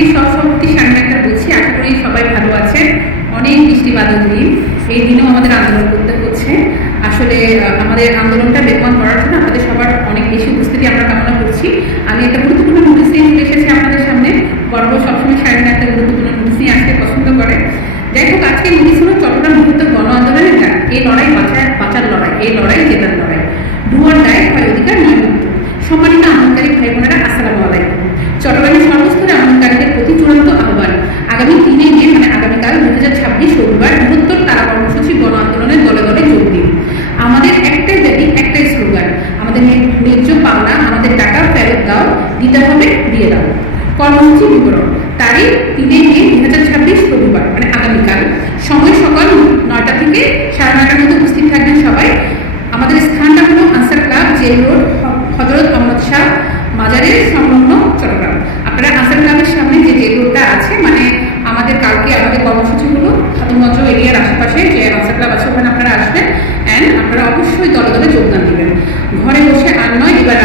BNP সহসভাপতি শারমিন আক্তার বলছি। আশা করি সবাই ভালো আছেন। অনেক বৃষ্টি বাদল দিন, এই দিনেও আমাদের আন্দোলন করতে হচ্ছে। আসলে আমাদের আন্দোলনটা বেগবান করার জন্য আপনাদের সবার অনেক বেশি উপস্থিতি আমরা কামনা করছি। আমি একটা গুরুত্বপূর্ণ নোটিশ নিয়ে চলে এসেছি আপনাদের সামনে। বরাবর সবসময় শারমিন আক্তার গুরুত্বপূর্ণ নোটিশ নিয়ে আসতে পছন্দ করে। যাই হোক, আজকে নোটিশ হলো চট্টগ্রাম বৃহত্তর গণ আন্দোলনের ডাক। এই লড়াই বাঁচার লড়াই, এই লড়াই জেতার লড়াই। ডুয়ার দায়, হয় অধিকার, নয় মুক্ত। সম্মানিত আন্দোলনকারী ভাই বোনেরা, আসসালামু আলাইকুম। চট্টগ্রামের সর্বস্তরে আন্দোলনকারীদের প্রতি চূড়ান্ত আহ্বান, আগামী 3 মে মানে আগামীকাল 2026 রবিবার বৃহত্তর তারা কর্মসূচি গণ আন্দোলনের দলে দলে যোগ দিন। আমাদের একটাই দাবি, একটাই স্লোগান, আমাদের ন্যায্য পাওনা, আমাদের টাকা ফেরত দাও, দিতে হবে, দিয়ে দাও। কর্মসূচি বিবরণ, তারিখ 3 মে 2026 রবিবার মানে আগামীকাল, সময় সকাল 9টা থেকে 9:30টার মধ্যে উপস্থিত থাকবেন সবাই। আমাদের স্থানটা হলো আনসার ক্লাব, জেল রোড, হযরত মোহাম্মদ শাহ মাজারের সংলগ্ন চট্টগ্রাম। আপনারা আনসার ক্লাবের সামনে যে জেল রোডটা আছে, মানে আমাদের কালকে আমাদের কর্মসূচি হলো খাতুনগঞ্জ এরিয়ার আশেপাশে যে আনসার ক্লাব আছে ওখানে আপনারা আসবেন। অ্যান্ড আপনারা অবশ্যই দলে দলে যোগদান দেবেন। ঘরে বসে আর নয়, এবার